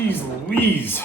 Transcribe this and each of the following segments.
Jeez Louise.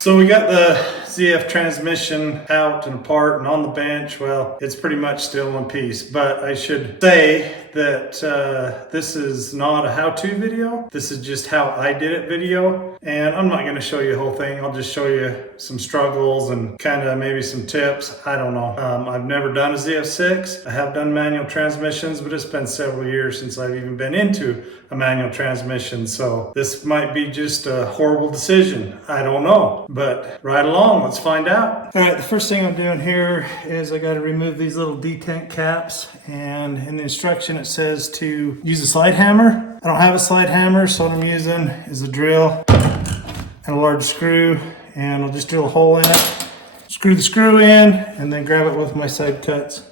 So we got the ZF transmission out and apart and on the bench. Well, it's pretty much still in one piece, but I should say that this is not a how-to video. This is just how I did it video. And I'm not gonna show you the whole thing. I'll just show you some struggles and kind of maybe some tips. I don't know. I've never done a ZF6. I have done manual transmissions, but it's been several years since I've even been into a manual transmission. So this might be just a horrible decision. I don't know, but right along, let's find out. All right, the first thing I'm doing here is I got to remove these little detent caps, and in the instruction it says to use a slide hammer. I don't have a slide hammer, so what I'm using is a drill and a large screw, and I'll just drill a hole in it, screw the screw in, and then grab it with my side cuts.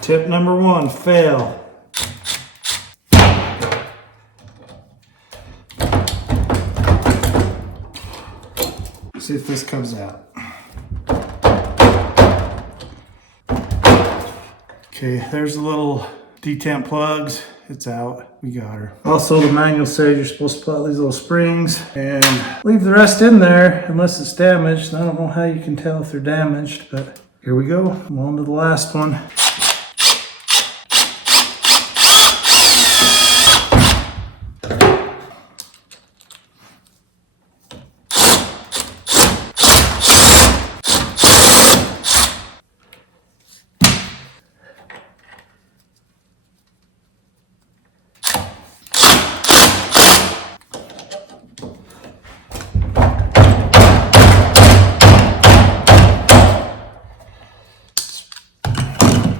Tip number one, fail. See if this comes out. Okay, there's the little detent plugs. It's out. We got her. Also, the manual says you're supposed to put these little springs and leave the rest in there unless it's damaged. I don't know how you can tell if they're damaged, but here we go. I'm on to the last one.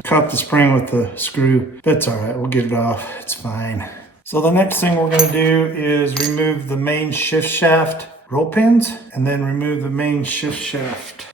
Caught the spring with the screw. That's all right, we'll get it off, it's fine. So the next thing we're gonna do is remove the main shift shaft roll pins and then remove the main shift shaft.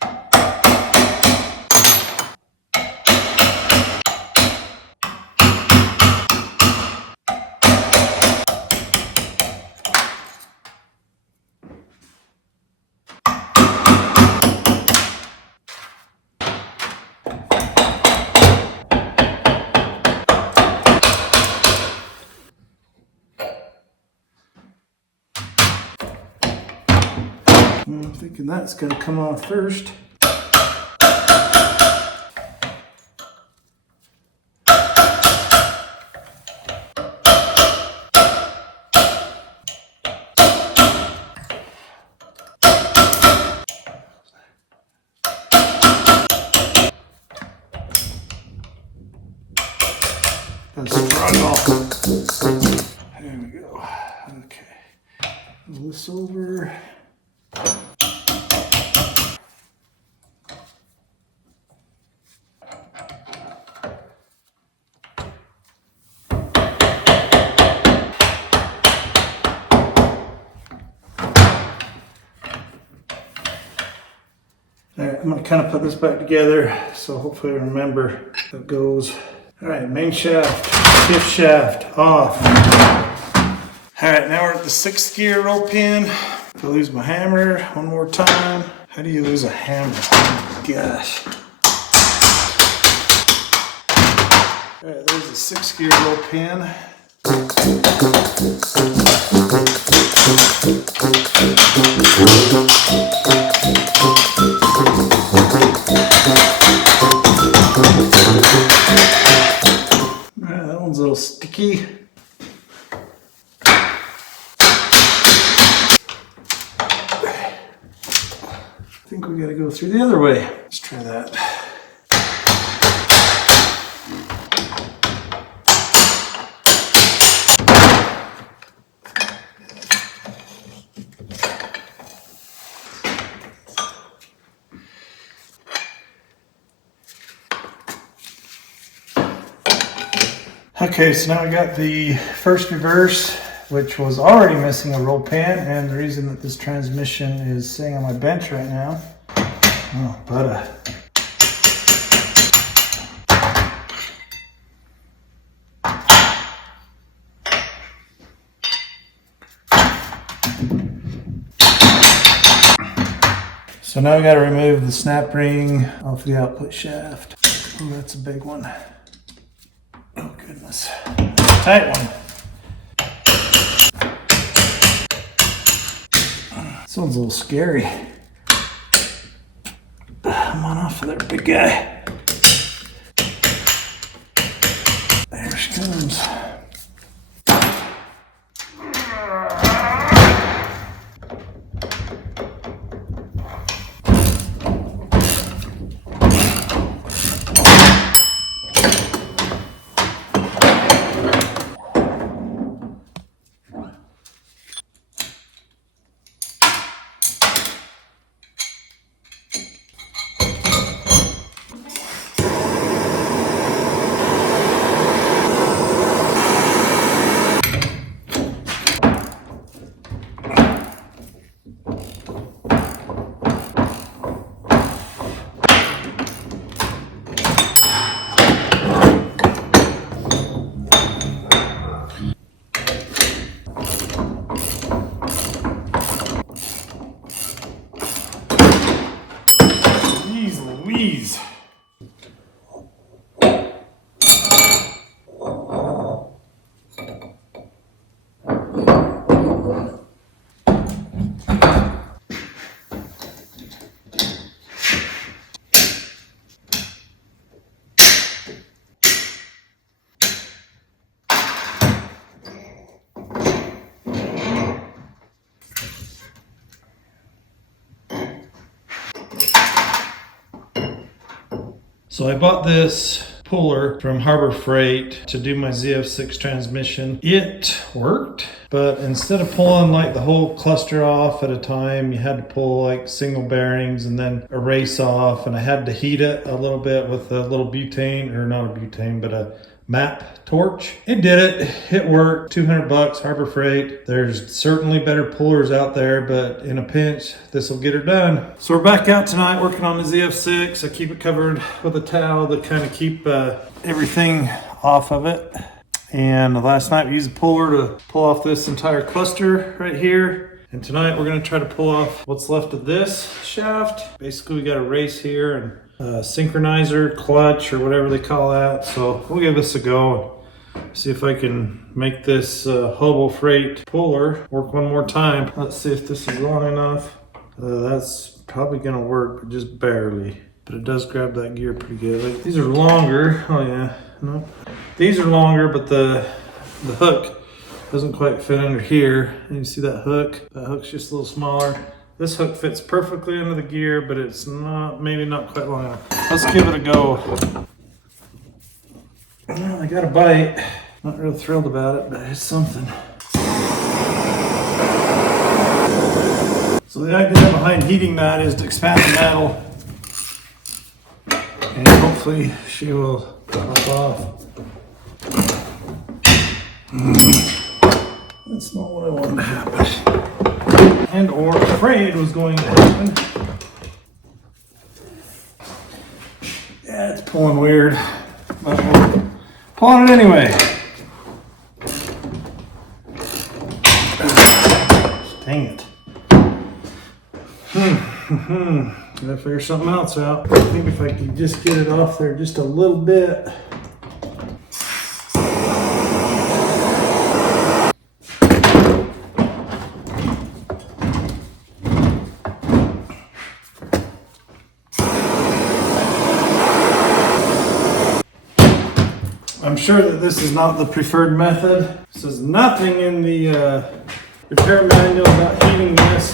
I'm thinking that's going to come off first. That's right off. There we go. Okay. Move this over. Alright, I'm going to kind of put this back together, so hopefully I remember how it goes. Alright, main shaft, shift shaft, off. Alright, now we're at the 6th gear roll pin. If I lose my hammer one more time. How do you lose a hammer? Oh my gosh. Alright, there's the 6th gear roll pin. That one's a little sticky. I think we gotta go through the other way. Let's try that. Okay, so now we got the first reverse, which was already missing a roll pin, and the reason that this transmission is sitting on my bench right now, oh, butter. So now I got to remove the snap ring off the output shaft. Oh, that's a big one. Oh goodness. Tight one. This one's a little scary. Come on off of there, big guy. There she comes. Louise. So I bought this puller from Harbor Freight to do my ZF6 transmission. It worked, but instead of pulling like the whole cluster off at a time, you had to pull like single bearings and then erase off, and I had to heat it a little bit with a little butane, or not a butane, but a MAP torch. It did it. It worked. $200, Harbor Freight. There's certainly better pullers out there, but in a pinch, this will get her done. So we're back out tonight working on the ZF6. I keep it covered with a towel to kind of keep everything off of it. And last night we used a puller to pull off this entire cluster right here. And tonight we're going to try to pull off what's left of this shaft. Basically, we got a race here and synchronizer, clutch, or whatever they call that. So we'll give this a go and see if I can make this Hobo Freight puller work one more time. Let's see if this is long enough. That's probably gonna work, but just barely. But it does grab that gear pretty good. Like, these are longer. Oh yeah, no. These are longer, but the hook doesn't quite fit under here. And you see that hook? That hook's just a little smaller. This hook fits perfectly under the gear, but it's not, maybe not quite long enough. Let's give it a go. Well, I got a bite. Not real thrilled about it, but it's something. So the idea behind heating that is to expand the metal, and hopefully she will pop off. That's not what I wanted to happen. And or afraid was going to happen. Yeah, it's pulling weird, but we're pulling it anyway. Dang it. Gotta figure something else out. Maybe if I could just get it off there just a little bit. I'm sure that this is not the preferred method. This is nothing in the repair manual about heating this.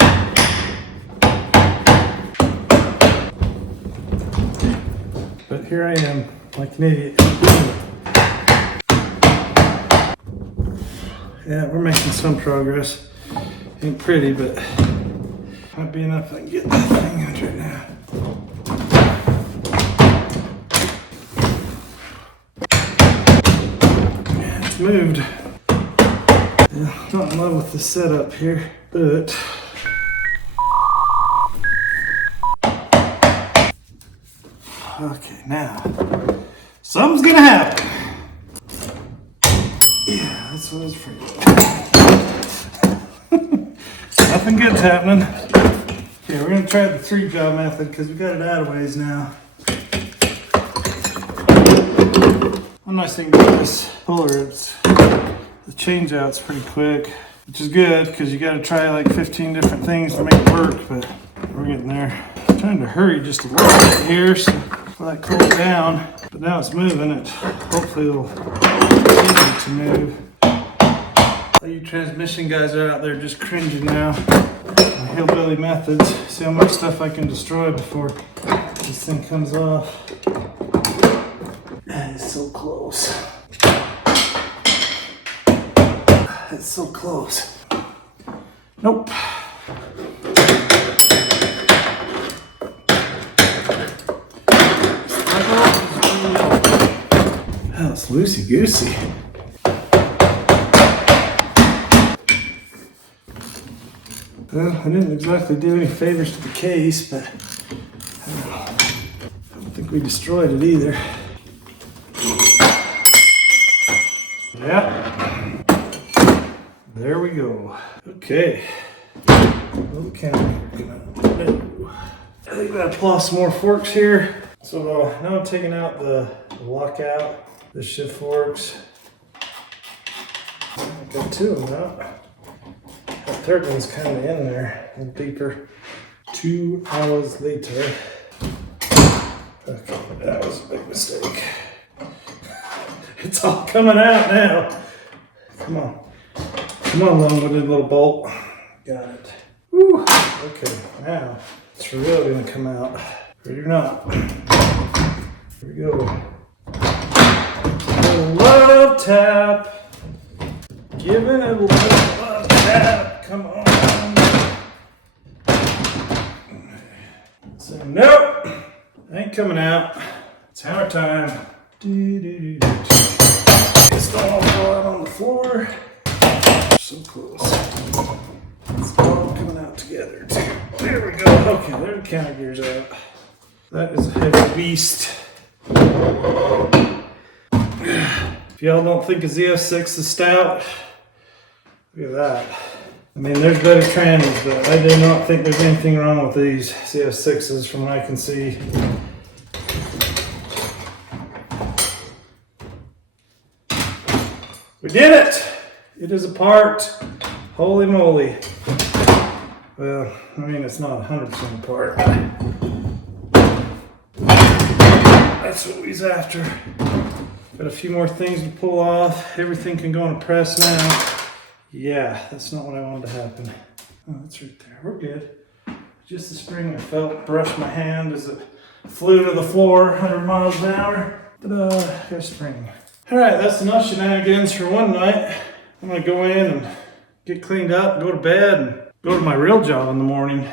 But here I am, like an idiot. Yeah, we're making some progress. Ain't pretty, but might be enough I can get that thing out right now. Moved. Yeah, not in love with the setup here, but okay, now something's gonna happen. Yeah, that's what I was afraid of. Nothing good's happening. Okay, we're gonna try the 3-jaw method because we got it out of ways now. One nice thing about this puller, the change out's pretty quick, which is good because you got to try like 15 different things to make it work, but we're getting there. I'm trying to hurry just a little bit here so that cools down, but now it's moving. It hopefully it'll continue to move. All you transmission guys are out there just cringing now. My hillbilly methods. See how much stuff I can destroy before this thing comes off. That is so close. It's so close. Nope. Oh, it's loosey-goosey. Well, I didn't exactly do any favors to the case, but I don't think we destroyed it either. Yeah. There we go. Okay. Little counter. I think we gotta pull off some more forks here. So now I'm taking out the lockout, the shift forks. I got 2 of them out. That third one's kind of in there, a little deeper. 2 hours later. Okay, that was a big mistake. It's all coming out now. Come on. Come on, long-winded little bolt. Got it. Woo. Okay, now it's really gonna come out. Ready or not. Here we go. A little love tap. Giving it a little love tap. Come on. So, nope. Ain't coming out. It's hammer time. It's all out on the floor. So close. It's all coming out together too. There we go. Okay, there the counter gears out. That is a heavy beast. If y'all don't think a ZF6 is stout, look at that. I mean, there's better trannies, but I do not think there's anything wrong with these ZF6s from what I can see. We did it! It is apart. Holy moly. Well, I mean, it's not 100% apart. That's what we's after. Got a few more things to pull off. Everything can go in a press now. Yeah, that's not what I wanted to happen. Oh, that's right there. We're good. Just the spring I felt brush my hand as it flew to the floor 100 miles an hour. Ta-da, got a spring. All right, that's enough shenanigans for one night. I'm gonna go in and get cleaned up, go to bed, and go to my real job in the morning.